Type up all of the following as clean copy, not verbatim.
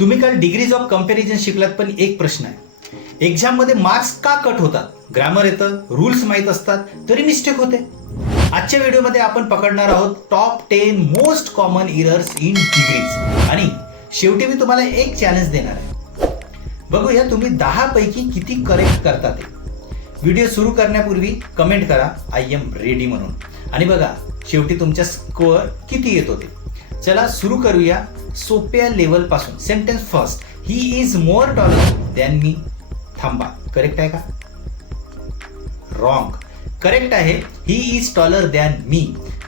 तुम्ही काल degrees of comparison शिकलात, पण एक प्रश्न आहे, एक्झाम मध्ये मार्क्स का कट होतात? ग्रामर येतं, रूल्स माहीत असतात, तरी मिस्टेक होते. आजच्या व्हिडिओमध्ये आपण पकडणार आहोत top 10 most common errors in degrees, आणि शेवटी मी तुम्हाला एक चॅलेंज देणार आहे. बघूया तुम्ही 10 पैकी किती करेक्ट करता ते. व्हिडिओ सुरू करण्यापूर्वी कमेंट करा आय एम रेडी म्हणून, आणि बघा शेवटी तुमचा स्कोअर किती येतो ते. चला सुरू करूया सोप्या लेवल पासून. Sentence first, he is more taller than me. थांबा, करेक्ट आहे का? रॉंग. करेक्ट आहे, he is taller than me.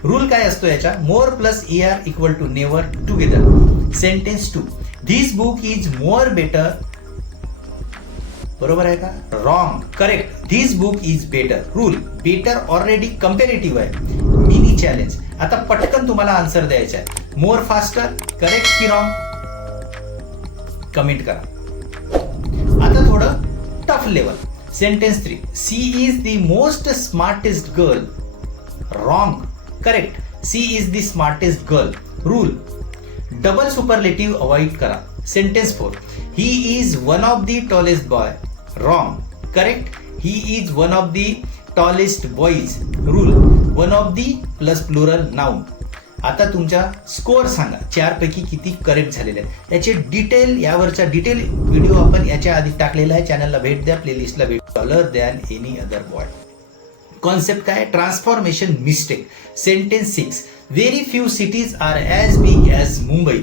Rule काय असतो याच्या? More plus ER equal to never together. Sentence 2, this book is more better. बरोबर आहे का? Wrong. Correct, this book is better. Rule, better already comparative आहे. Mini challenge. आता पटकन तुम्हाला आन्सर द्यायचा आहे. मोर फास्टर, करेक्ट की रॉंग? कमेंट करा. आता थोडं tough level. Sentence 3, she is the most smartest girl. Wrong. Correct, she is the smartest girl. Rule, double superlative avoid करा. Sentence 4, he is one of the tallest boy. Wrong. Correct, he is one of the tallest boys. Rule, one of the plus plural noun. आता तुमचा score सांगा, 4 पैकी किती correct झालेले आहेत. याचे detail, यावरचा डिटेल व्हिडिओ आपण याच्या आधी टाकलेला आहे. चॅनलला भेट द्या, प्लेलिस्टला भेट. Taller than any other boy. Concept काय? Transformation mistake. Sentence 6, very few cities are as big as Mumbai.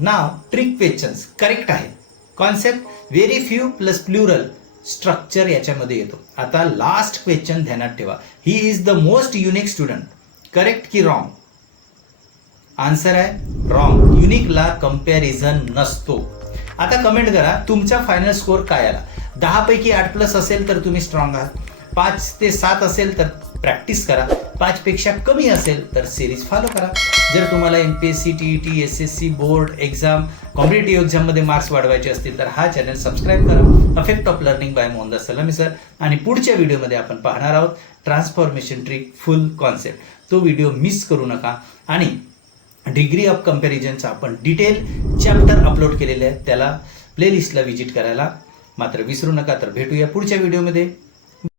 नाव ट्रिक क्वेश्चन्स. करेक्ट आहे. Concept very few plus plural structure याच्यामध्ये येतो. आता लास्ट क्वेश्चन ध्यानात ठेवा, he is the most unique student. Correct की wrong? Answer आहे रॉंग. युनिकला कंपॅरिझन नसतो. आता कमेंट करा तुमचा फायनल स्कोअर काय आला. 10 पैकी 8+ असेल तर तुम्ही स्ट्रॉंग आहात. 5 ते 7 असेल तर प्रॅक्टिस करा. 5 पेक्षा कमी असेल तर सिरीज फॉलो करा. जर तुम्हाला MPSC, TET, SSC board exam, competitive एक्झाममध्ये मार्क्स वाढवायचे असतील तर हा चॅनल सबस्क्राईब करा. Effect of learning by Mohandas सलामी सर. आणि पुढच्या व्हिडिओमध्ये आपण पाहणार आहोत ट्रान्सफॉर्मेशन ट्रिक फुल कॉन्सेप्ट. तो व्हिडिओ मिस करू नका. आणि डिग्री ऑफ कंपॅरिझनचा आपण डिटेल चॅप्टर अपलोड केलेले आहे, त्याला प्लेलिस्टला व्हिजिट करायला मात्र विसरू नका. तर भेटूया पुढच्या व्हिडिओमध्ये.